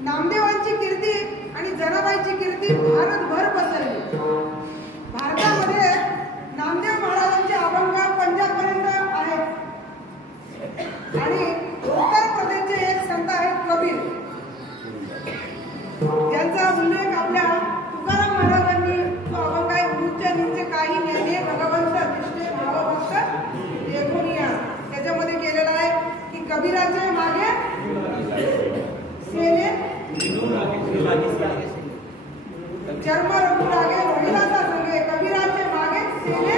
नामदेवांची कीर्ती आणि जनाबाईंची कीर्ती भारतभर पसरली। भारतामध्ये नामदेव महाराजांचे अभंग पंजाबपर्यंत आहेत आणि उत्तर प्रदेशचे एक संत आहेत कबीर, ज्यांचा उल्लेख आपल्या तुकाराम महाराजांनी तो अभंग आहे, उच्च नीच काही नेणे भगवंत दिसते भावभक्त देखून या, त्याच्यामध्ये केलेला आहे की कबीराचे मागे सेने चर्म रंगू लागे वडिलाचा संगे, कबीराचे मागे सेने।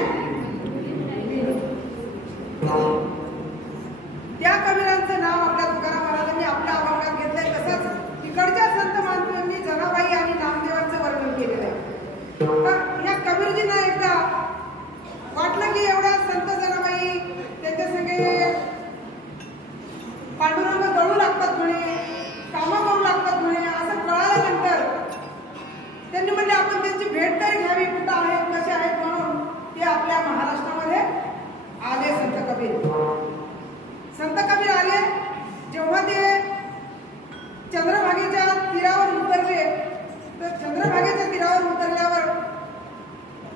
त्या कबीरांचं नाव आपल्या तुकाराम महाराजांनी आपल्या अभंगात घेतलंय। तसंच तिकडच्या संत महात्म्यांनी जनाबाई आणि नामदेवांचं वर्णन केलेलं आहे। तर या कबीरजींना एकदा वाटलं की एवढ्या संत जनाबाई त्यांच्या संगे पांडुरंग दळू लागतात म्हणे, कामं करू लागतात म्हणे, असं कळाल्यानंतर त्यांनी म्हणले आपण त्यांची भेट तरी घ्यावी, कुठं आहेत कसे आहेत, म्हणून ते आपल्या महाराष्ट्रामध्ये आले संत कबीर। संत कबीर आले जेव्हा ते चंद्रभागेच्या तीरावर उतरले, तर चंद्रभागेच्या तीरावर उतरल्यावर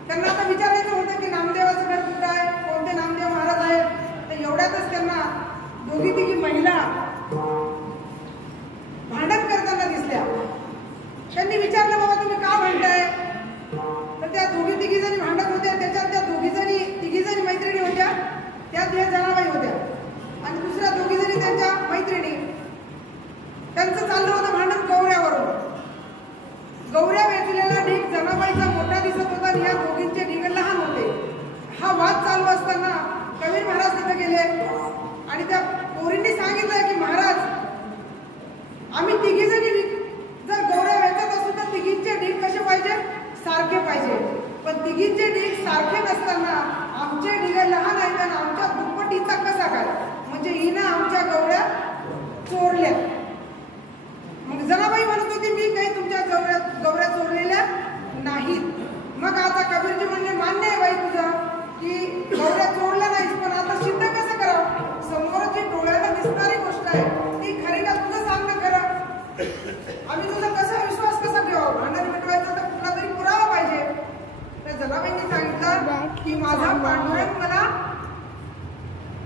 त्यांना आता विचारायचं होतं की नामदेवाचं घर कुठं आहे, कोणते नामदेव महाराज आहेत। तर एवढ्यातच त्यांना दोघी तिघी महिला भांडण करताना दिसल्या। त्यांनी विचारलं बाबा तुम्ही का भांडताय, तर त्या दोघी तिघी जणी भांडत होत्या। त्याच्यात त्या तिघी जणी मैत्रिणी होत्या, त्यात या जनाबाई होत्या आणि दुसऱ्या दोघी जणी त्यांच्या मैत्रिणी। आहे ती खरी का? तुझं सांग ना खरं. आम्ही तुझा कसा विश्वास कसा ठेवा? भांडण मिटवायचं तर कुठला तरी पुरावा पाहिजे. तर जनाबाईंनी सांगितलं की माझा पांडुरंग मला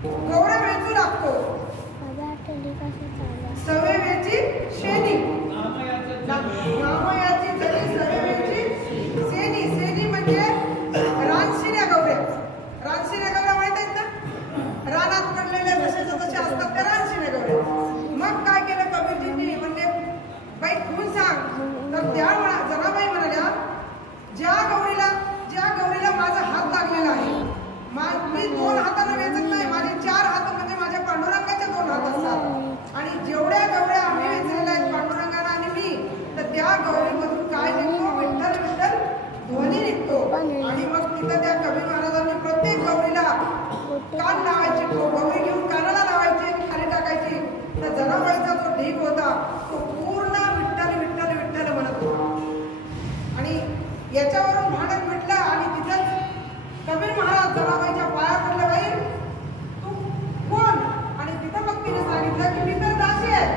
गौरव वेचू लागतो. सवेवेची शेणी नामयाची जरी सवेवेची सेनी. सेनी म्हणजे रानशिन्या गौऱ्या. रानशिन्या गौऱ्या माहित आहेत ना? रानात पडलेल्या जशाच्या तशा असतात त्या रानशिन्या गौऱ्या. मग काय केलं कबीरजींनी? म्हणजे बाई खून सांग. तर त्या जनाबाई म्हणाल्या ज्या गौरीला माझा हात लागलेला आहे, मी 2 हाताने वेचत नाही, माझे 4 हात म्हणजे माझ्या पांडुरंगाचे 2 हात असतात. आणि जेवढ्या गवळ्या आम्ही वेचलेल्या आहेत पांडुरंगाला आणि मी, तर त्या गौरीमधून काय निघतो? विठ्ठल विठ्ठल ध्वनी निघतो. आणि मग तिथं त्या कबीर महाराजांनी प्रत्येक गौरीला कान लावायचे, गौरी घेऊन कानाला लावायची आणि खाली टाकायची. तर जनाबाईचा जो ढीक होता तो पूर्ण विठ्ठल विठ्ठल विठ्ठल म्हणत होता. आणि याच्यावरून भांडण मिटलं आणि तिथंच कबीर महाराज जनाबाईच्या पाया पडले. बाई तू कोण? आणि तिथं मग तिने सांगितलं की मी तर दासी आहे.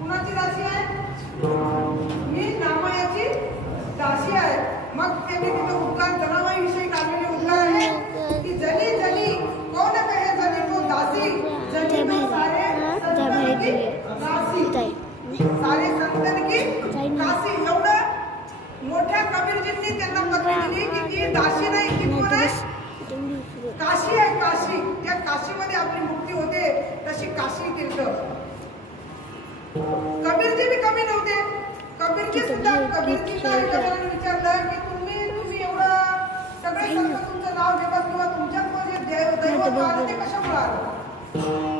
कुणाची दासी आहे? मी नामयाची दासी आहे. मग त्यांनी तिथं उद्गार जनाबाईविषयी काढलेले उद्गार आहे की जनी जनी कोण कहे जनी तो दासी, जनी तो सारे संतन की दासी, सारे संतन की दासी. एवढं मोठ्या कबीरजींनी त्यांना पदवी दिली की ती दासी नाही, की कोण आहे? काशी आहे. काशी. त्या काशीमध्ये आपली मुक्ती होते. तशी काशी तीर्थ. कबीरजी बी कमी नव्हते. कबीरजी सुद्धा कबीरजींना विचारलं की तुम्ही एवढं सगळे संत तुमचं नाव घेतात किंवा तुमच्यात जे दैवत आलं ते कशामुळे आलं?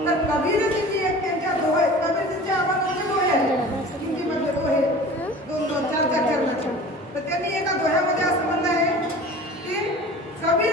तर कबीरजींची एक त्यांच्या दोहे, कबीरजींच्या आम्हाला